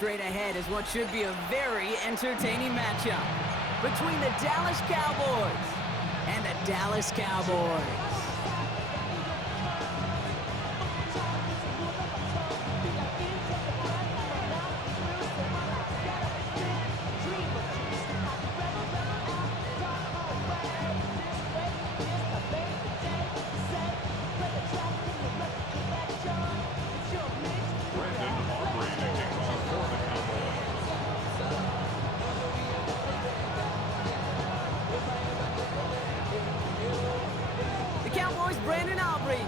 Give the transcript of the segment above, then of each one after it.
straight ahead is what should be a very entertaining matchup between the Dallas Cowboys and the Dallas Cowboys.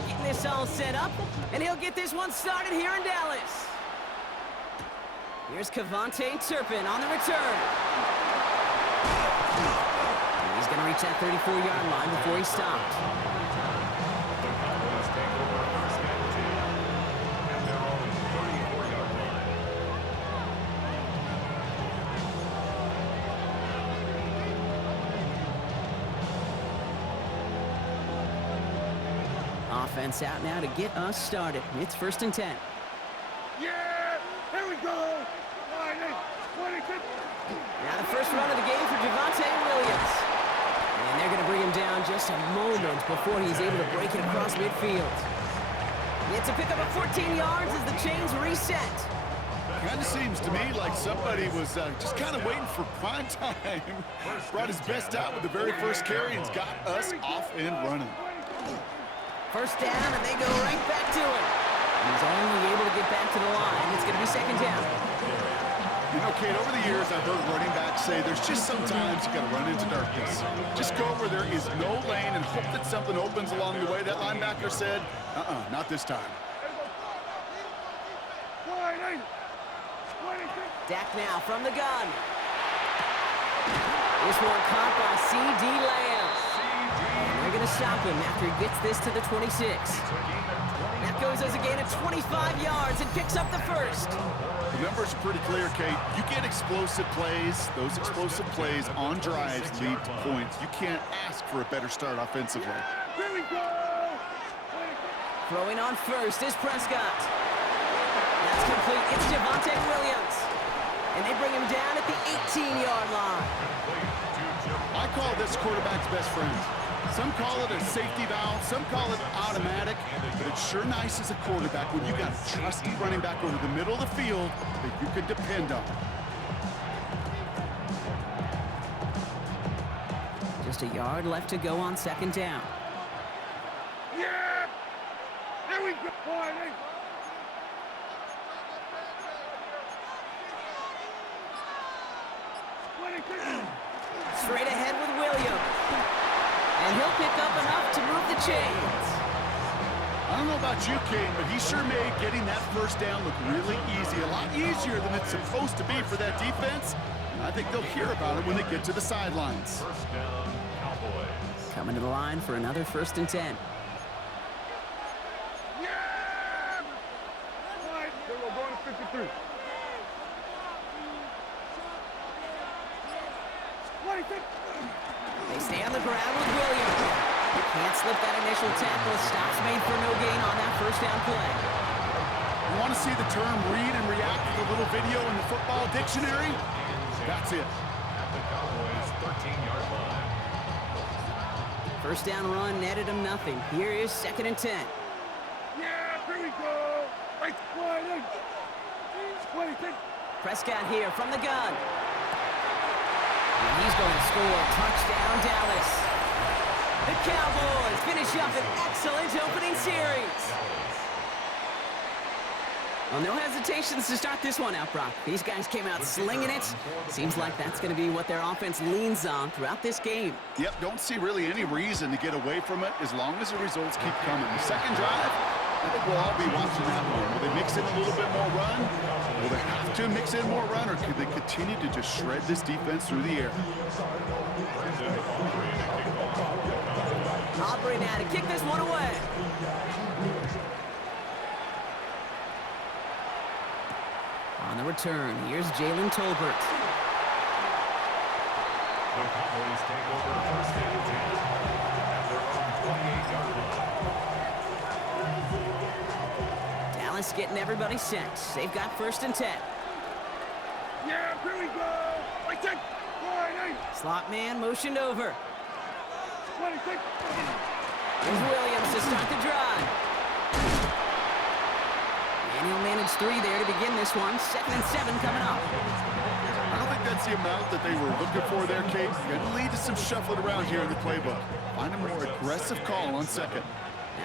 Getting this all set up, and he'll get this one started here in Dallas. Here's Kevontae Turpin on the return. And he's going to reach that 34-yard line before he stopped. Offense out now to get us started. It's 1st and 10. Yeah! Here we go! Now the first run of the game for Javonte Williams. And they're going to bring him down just a moment before he's able to break it across midfield. It's a pickup of 14 yards as the chains reset. Kind of seems to me like somebody was just kind of waiting for prime time. Brought his best out with the very first carry and's got us off and running. First down, and they go right back to it. He's only able to get back to the line. It's going to be 2nd down. You know, Kate, over the years, I've heard running backs say there's just sometimes you got to run into darkness. Just go where there is no lane and hope that something opens along the way. That linebacker said, not this time. Dak now from the gun. This one caught by C.D. Lamb. And they're going to stop him after he gets this to the 26. That goes as a gain of 25 yards and picks up the first. The numbers are pretty clear, Kate. You get explosive plays. Those explosive plays on drives lead to points. You can't ask for a better start offensively. Here we go! Throwing on first is Prescott. That's complete. It's Javonte Williams. And they bring him down at the 18-yard line. I call this quarterback's best friend. Some call it a safety valve, some call it automatic, but it's sure nice as a quarterback when you got a trusty running back over the middle of the field that you can depend on. Just a yard left to go on 2nd down. Yeah! There we go! Straight ahead with Williams. And he'll pick up enough to move the chains. I don't know about you, Kane, but he sure made getting that first down look really easy. A lot easier than it's supposed to be for that defense. And I think they'll hear about it when they get to the sidelines. First down, Cowboys. Coming to the line for another 1st and 10. Yeah! We're going to 53. They stay on the ground with Williams. Can't slip that initial tackle. Stops made for no gain on that first down play. You want to see the term read and react to the little video in the football dictionary? That's it. At the Cowboys' 13-yard line. First down run netted him nothing. Here is 2nd and 10. Yeah, here we go. Right, Prescott here from the gun. And he's going to score. Touchdown, Dallas. The Cowboys finish up an excellent opening series. Well, no hesitations to start this one out, Brock. These guys came out slinging it. Seems like that's going to be what their offense leans on throughout this game. Yep, don't see really any reason to get away from it as long as the results keep coming. The second drive, I think we'll all be watching that one. Will they mix in a little bit more run? Will they have to mix in more run, or could they continue to just shred this defense through the air? Aubrey now to kick this one away. On the return, here's Jalen Tolbert. The Cowboys take over 1st and 10 at their own 28-yard line. Dallas getting everybody set. They've got 1st and 10. Yeah, here we go. I take 20. Slot man motioned over. 26. Here's Williams to start the drive. And he'll manage 3 there to begin this one. 2nd and 7 coming up. I don't think that's the amount that they were looking for there, Kate. Going to lead to some shuffling around here in the playbook. Find a more aggressive call on 2nd.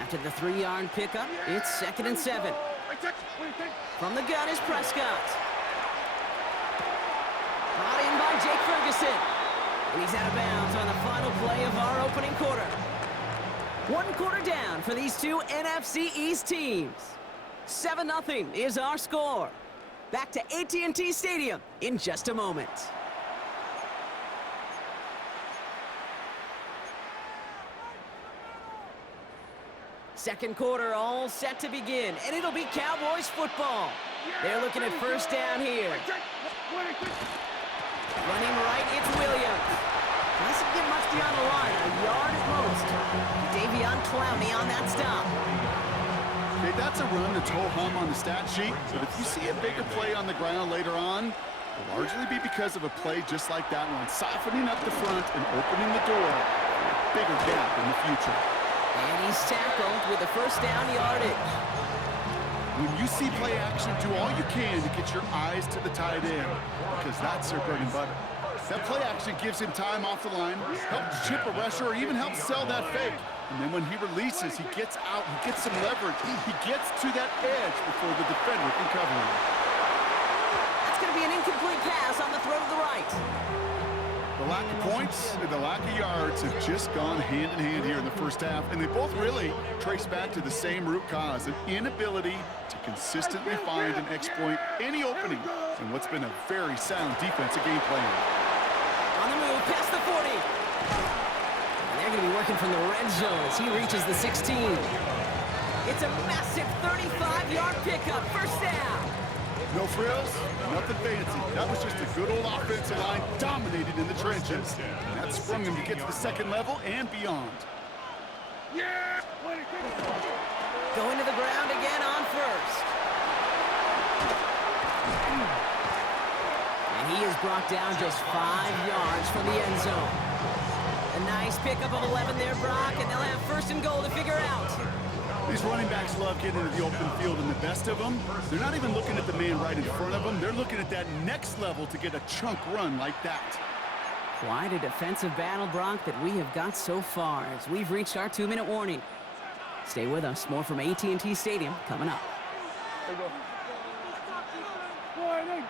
After the 3-yard pickup, it's 2nd and 7. I take 26. From the gun is Prescott. Brought in by Jake Ferguson. And he's out of bounds on the final play of our opening quarter. 1 quarter down for these two NFC East teams. 7-0 is our score. Back to AT&T Stadium in just a moment. Second quarter all set to begin, and it'll be Cowboys football. They're looking at first down here. Running right, it's Williams. Doesn't get much beyond the line, a yard at most. Davion Clowney on that stop. Okay, that's a run that's ho-hum on the stat sheet, but if you see a bigger play on the ground later on, it'll largely be because of a play just like that one, softening up the front and opening the door for a bigger gap in the future. And he's tackled with the first down yardage. When you see play action, do all you can to get your eyes to the tight end, because that's their bread and butter. That play action gives him time off the line, helps chip a rusher, or even helps sell that fake. And then when he releases, he gets out, he gets some leverage. He gets to that edge before the defender can cover him. That's going to be an incomplete pass on the throw to the right. The lack of points and the lack of yards have just gone hand in hand here in the first half, and they both really trace back to the same root cause, an inability to consistently find and exploit any opening in what's been a very sound defensive game plan. On the move, past the 40. And they're going to be working from the red zone as he reaches the 16. It's a massive 35-yard pickup, first down. No frills, nothing fancy. That was just a good old offensive line dominated in the trenches. And that sprung him to get to the second level and beyond. Yeah, 26. Going to the ground again on first. And he is brought down just 5 yards from the end zone. A nice pickup of 11 there, Brock, and they'll have first and goal to figure out. These running backs love getting into the open field, and the best of them, they're not even looking at the man right in front of them. They're looking at that next level to get a chunk run like that. Quite a defensive battle, Brock, that we have got so far as we've reached our 2-minute warning. Stay with us. More from AT&T Stadium coming up. There we go. Line in.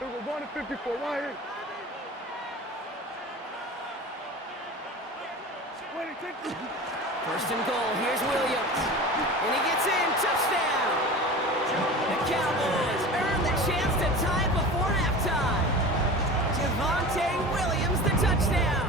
There we go. 154. Line in. 26. First and goal. Here's Williams. And he gets in. Touchdown. The Cowboys earn the chance to tie it before halftime. Javonte Williams, the touchdown.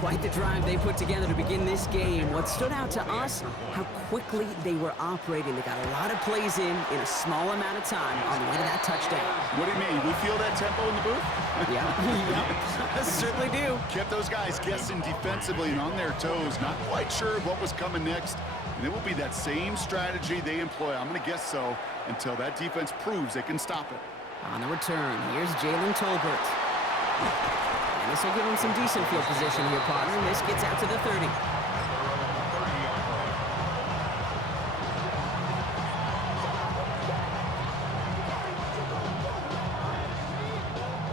Quite the drive they put together to begin this game. What stood out to us, how quickly they were operating. They got a lot of plays in a small amount of time on the way to that touchdown. What do you mean? We feel that tempo in the booth? Yeah, certainly do. Kept those guys guessing defensively and on their toes, not quite sure what was coming next. And it will be that same strategy they employ, I'm going to guess so, until that defense proves they can stop it. On the return, here's Jalen Tolbert. And this will give him some decent field position here, partner. And this gets out to the 30.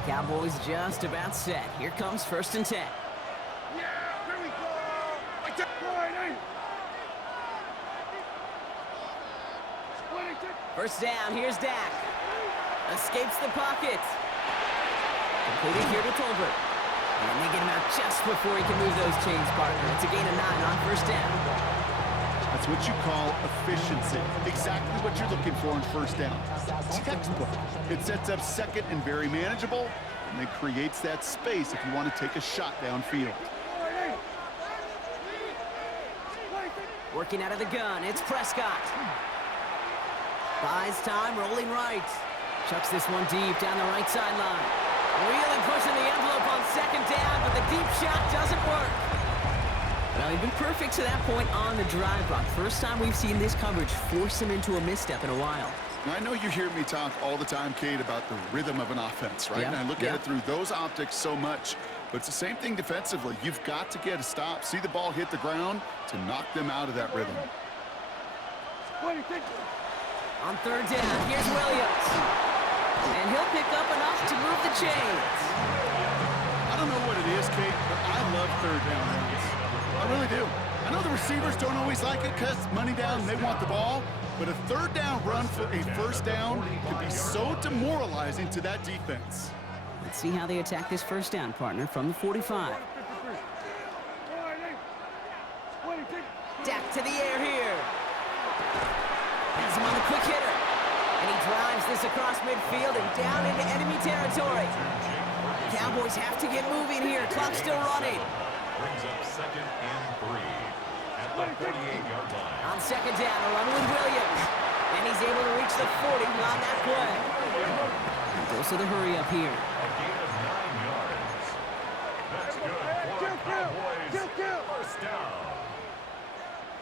Cowboys just about set. Here comes first and 10. Yeah, here we go. I take line in. 26. First down, here's Dak. Escapes the pocket. Completed here to Tolbert. And they get him out just before he can move those chains, partner. It's a gain of 9 on first down. That's what you call efficiency. Exactly what you're looking for in first down. Textbook. It sets up second and very manageable, and then creates that space if you want to take a shot downfield. Line in. 26. Working out of the gun, it's Prescott. Buys time, rolling right. Chucks this one deep down the right sideline. Really pushing the envelope on second down, but the deep shot doesn't work. Well, he's been perfect to that point on the drive, Brock. First time we've seen this coverage force him into a misstep in a while. Now, I know you hear me talk all the time, Kate, about the rhythm of an offense, right? Yeah, And I look at it through those optics so much. But it's the same thing defensively. You've got to get a stop, see the ball hit the ground to knock them out of that rhythm. On third down, here's Williams. And he'll pick up enough to move the chains. I don't know what it is, Kate, but I love third down runs. I really do. I know the receivers don't always like it because money down, they want the ball. But a third down run for a first down can be so demoralizing to that defense. Let's see how they attack this first down, partner, from the 45. Dak to the air here. Has him on the quick hitter. And he drives this across midfield and down into enemy territory. Cowboys have to get moving here. Clock's still running. Brings up 2nd and 3 at the 48-yard line. On second down, a run with Williams. And he's able to reach the 40 on that play. He goes to the hurry up here. A gain of 9 yards. That's good for the Cowboys. First down.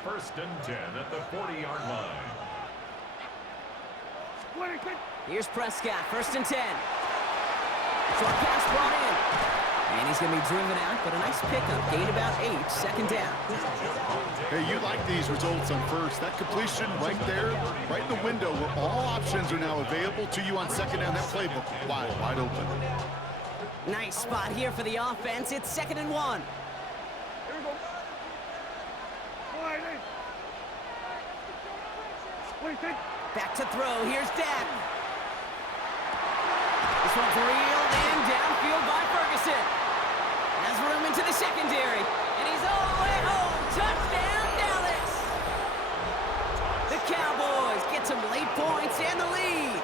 1st and 10 at the 40-yard line. Here's Prescott, 1st and 10. Short pass brought in. And he's going to be driven out, but a nice pickup. Gain about 8, 2nd down. Hey, you like these results on first. That completion right there, right in the window where all options are now available to you on second down. That playbook wide open. Nice spot here for the offense. It's 2nd and 1. Back to throw. Here's Dak. This one's reeled in downfield by Ferguson. Has room into the secondary. And he's all the way home. Touchdown, Dallas. The Cowboys get some late points and the lead.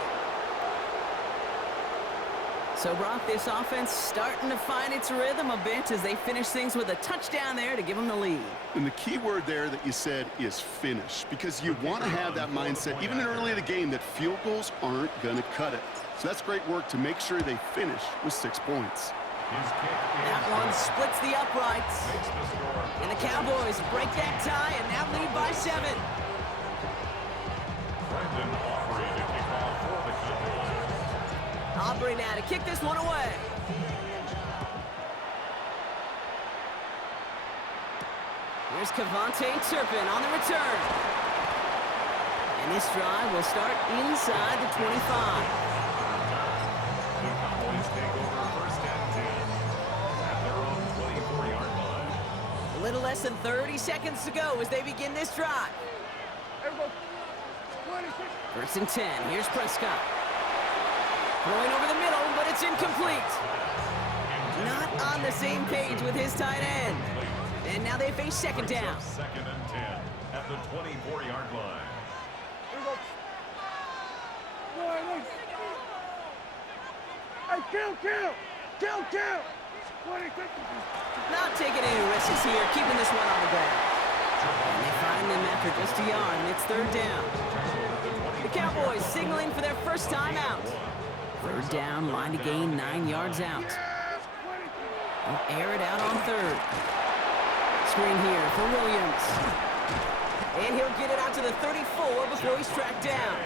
So, Brock, this offense starting to find its rhythm a bit as they finish things with a touchdown there to give them the lead. And the key word there that you said is finish, because you want to have that mindset, even early in the game, that field goals aren't going to cut it. So that's great work to make sure they finish with 6 points. That one splits the uprights. And the Cowboys break that tie and now lead by 7. Brendan Aubrey to kick off for the Cowboys. Aubrey now to kick this one away. Here's Cavante Turpin on the return. And this drive will start inside the 25. The Cowboys take over 1st and 10 at their own 24-yard line. A little less than 30 seconds to go as they begin this drive. 1st and 10. Here's Prescott. Throwing over the middle, but it's incomplete. Not on the same page with his tight end. And now they face 2nd down. 2nd and 10 at the 24-yard line. Kill! Not taking any risks here, keeping this one on the ground. And they find them after just a yard, and it's 3rd down. The Cowboys signaling for their first time out. 3rd down, line to gain 9 yards out. They'll air it out on 3rd. Screen here for Williams. And he'll get it out to the 34 before he's tracked down.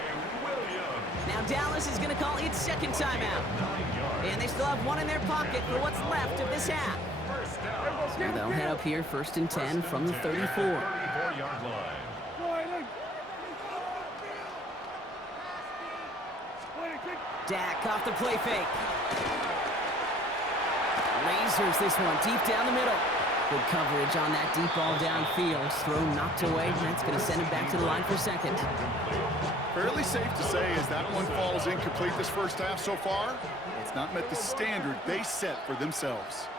Now Dallas is going to call its 2nd timeout. And they still have one in their pocket for what's left of this half. So they'll head up here 1st and 10 from the 34. 34-yard line. Dak off the play fake. Lasers this one deep down the middle. Good coverage on that deep ball downfield. Throw knocked away. That's going to send him back to the line for 2nd. Fairly safe to say as that one falls incomplete this first half so far, it's not met the standard they set for themselves.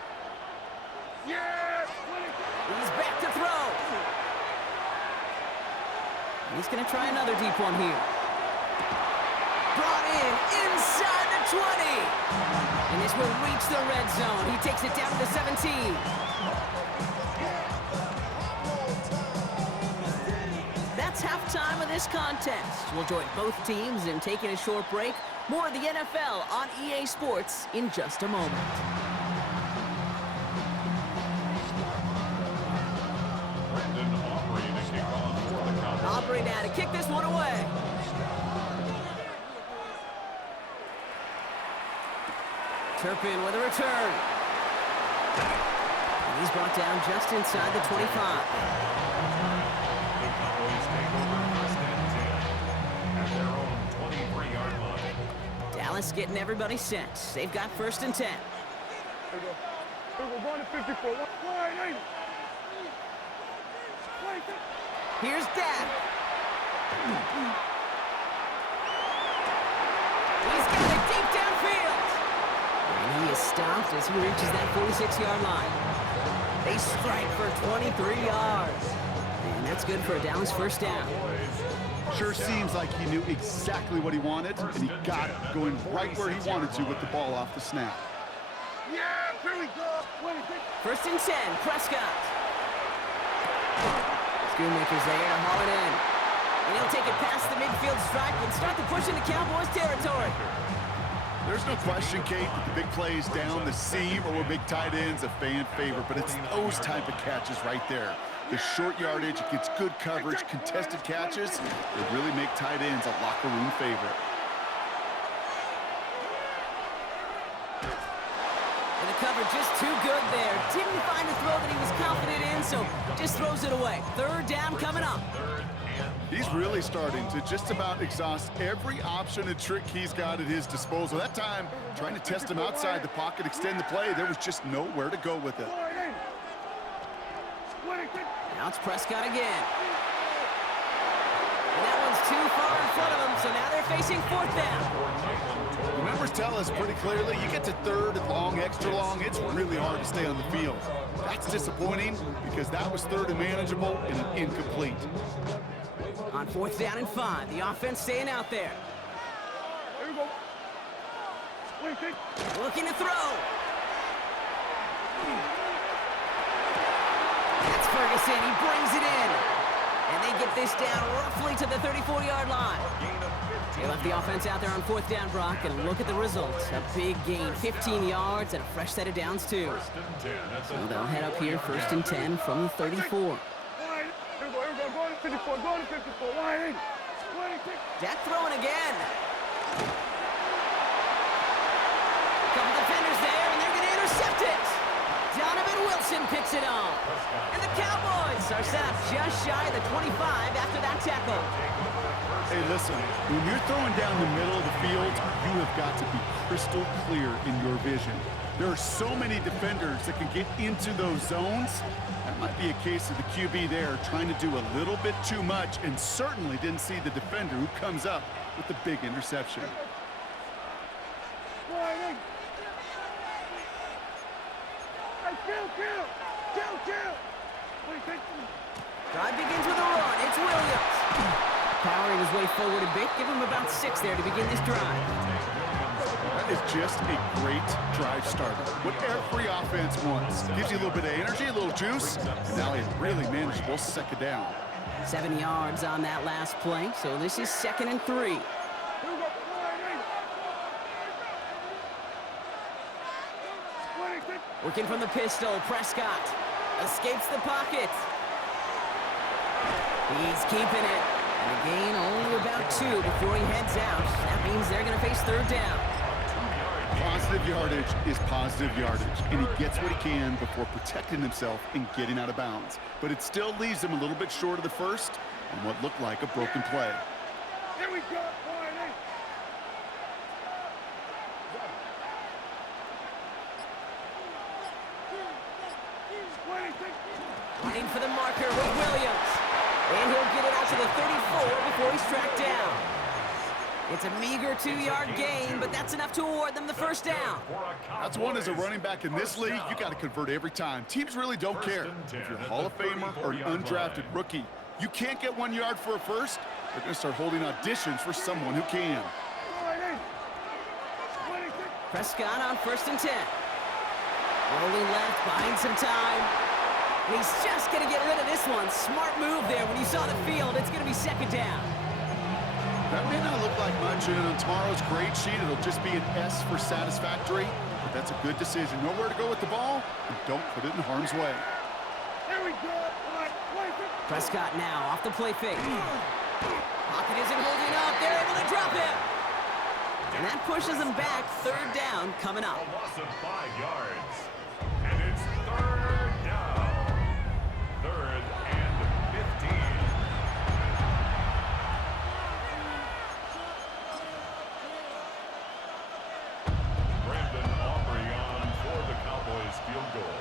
He's back to throw. He's going to try another deep one here. Brought in inside the 20. And this will reach the red zone. He takes it down to the 17. That's halftime of this contest. We'll join both teams in taking a short break. More of the NFL on EA Sports in just a moment. Brendan Aubrey to kick off for the Cowboys. Aubrey now to kick this one away. Turpin with a return. And he's brought down just inside the 25. The Cowboys take over first and 10 at their own 23-yard line. Dallas getting everybody set. They've got first and 10. Here we go. Here we go. Going to 54. Wide 80. Here's Dak. He's got it deep downfield. And he is stopped as he reaches that 46-yard line. They strike for 23 yards. And that's good for a Dallas first down. Sure seems like he knew exactly what he wanted, and he got it going right where he wanted to with the ball off the snap. Yeah, here we go. First and 10, Prescott. Schoonmaker's there to haul it in. And he'll take it past the midfield stripe and start the push into Cowboys territory. There's no question, Kate, that the big plays down the seam or big tight ends a fan favorite, but it's those type of catches right there. The short yardage, it gets good coverage, contested catches, they really make tight ends a locker room favorite. And the cover just too good there. Didn't find a throw that he was confident in, so just throws it away. Third down coming up. He's really starting to just about exhaust every option and trick he's got at his disposal. That time, trying to test him outside the pocket, extend the play, there was just nowhere to go with it. Now it's Prescott again. And that one's too far in front of him, so now they're facing fourth down. The numbers tell us pretty clearly, you get to third and long, extra long, it's really hard to stay on the field. That's disappointing because that was third and manageable and an incomplete. On fourth down and 5, the offense staying out there. Here we go. Looking to throw. That's Ferguson, he brings it in. And they get this down roughly to the 34-yard line. They left the offense out there on fourth down, Brock, and look at the results. A big gain, 15 yards, and a fresh set of downs, too. So they'll head up here, first and 10 from the 34. Going to 54, going to 54, wide 80. Dak throwing again. Couple defenders there, and they're going to intercept it. Donovan Wilson picks it off. And the Cowboys are set up just shy of the 25 after that tackle. Hey, listen, when you're throwing down the middle of the field, you have got to be crystal clear in your vision. There are so many defenders that can get into those zones. That might be a case of the QB there trying to do a little bit too much and certainly didn't see the defender who comes up with the big interception. Drive begins with a run. It's Williams. Powering his way forward a bit. Give him about 6 there to begin this drive. That is just a great drive starter. What every offense wants. Gives you a little bit of energy, a little juice, and now a really manageable second down. 7 yards on that last play, so this is 2nd and 3. Working from the pistol, Prescott escapes the pocket. He's keeping it. And a gain only about 2 before he heads out. That means they're going to face third down. Positive yardage is positive yardage, and he gets what he can before protecting himself and getting out of bounds. But it still leaves him a little bit short of the first on what looked like a broken play. Here we go. Running for the marker with Williams. And he'll get it out to the 34 before he's tracked down. It's a meager 2-yard gain, but that's enough to award them the first down. That's one as a running back in this league, you got to convert every time. Teams really don't care. If you're a Hall of Famer or an undrafted rookie, you can't get 1 yard for a first, they're going to start holding auditions for someone who can. Prescott on first and 10. Rolling left, buying some time. And he's just going to get rid of this one. Smart move there. When you saw the field, it's going to be second down. That may not look like much, and on tomorrow's grade sheet, it'll just be an S for satisfactory, but that's a good decision. Know where to go with the ball, and don't put it in harm's way. Here we go. Prescott now off the play fake. Pocket isn't holding up. They're able to drop him. And that pushes them back. Third down coming A up. loss of 5 yards. And it's third down. Third and 15. Brandon Aubrey on for the Cowboys field goal.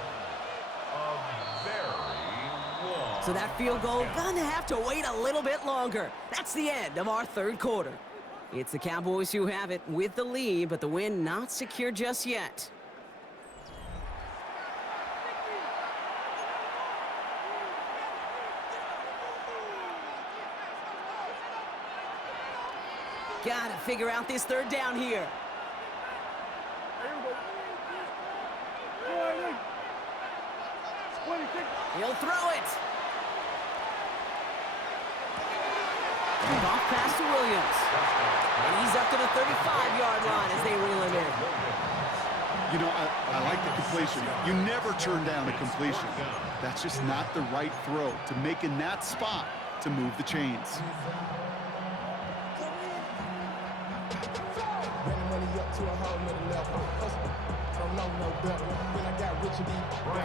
A very long. So that field goal gonna have to wait a little bit longer. That's the end of our third quarter. It's the Cowboys who have it with the lead, but the win not secure just yet. Gotta figure out this third down here. He'll throw it. And off pass to Williams. And he's up to the 35-yard line as they reel him in. You know, I like the completion. You never turn down a completion. That's just not the right throw to make in that spot to move the chains.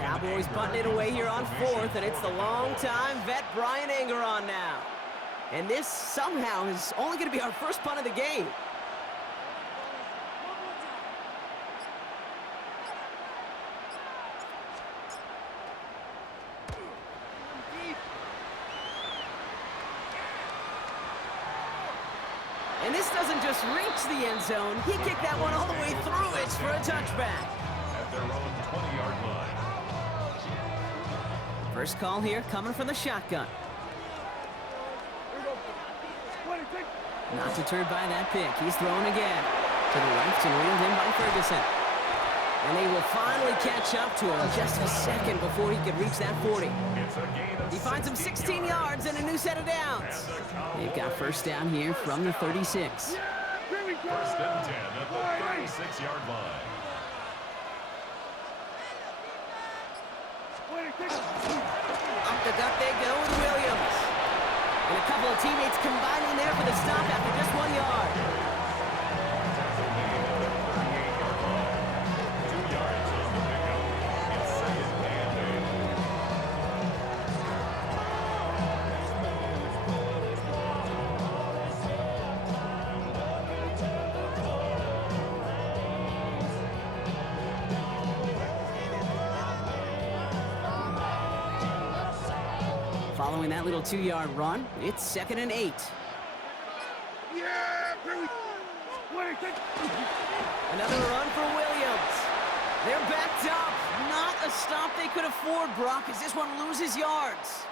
Cowboys butting it away here on fourth, and it's the long-time vet Brian Anger on now. And this somehow is only going to be our first punt of the game. And this doesn't just reach the end zone. He kicked that one all the way through it for a touchback. At their own 20-yard line. First call here coming from the shotgun. Not deterred by that pick. He's thrown again. To the left and reeled in by Ferguson. And they will finally catch up to him just a second before he could reach that 40. It's a gain of He finds him 16 yards and a new set of downs. They've got first down here from the 36. First and 10 at the 36-yard line. Up the gut they go with Williams. And a couple of teammates combining there for the stop after just 1 yard. Tackle made at the 38-yard line. 2 yards on the pickup. It's second and 8. Following that little 2-yard run, it's second and 8. Another run for Williams. They're backed up. Not a stop they could afford, Brock, as this one loses yards.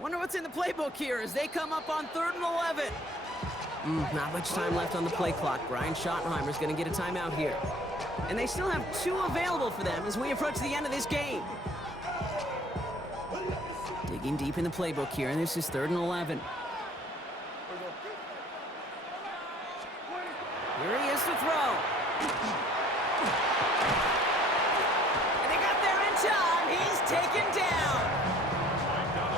Wonder what's in the playbook here as they come up on 3rd and 11. Not much time left on the play clock. Brian Schottenheimer's going to get a timeout here. And they still have 2 available for them as we approach the end of this game. Digging deep in the playbook here, and this is 3rd and 11. Here he is to throw. And they got there in time. He's taken down.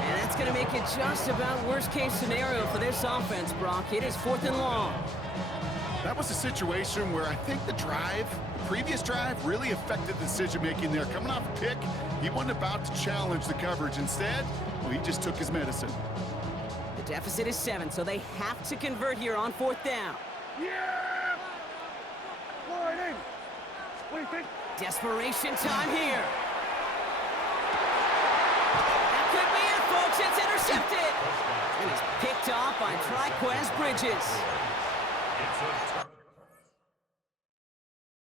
And that's going to make it just about worst-case scenario for this offense, Brock. It is 4th and long. That was a situation where I think the previous drive, really affected the decision-making there. Coming off a pick, he wasn't about to challenge the coverage. Instead, well, he just took his medicine. The deficit is 7, so they have to convert here on 4th down. Yeah! What do you think? Desperation time here. That could be it, folks. It's intercepted. And it's picked off by Triquez Bridges. It's a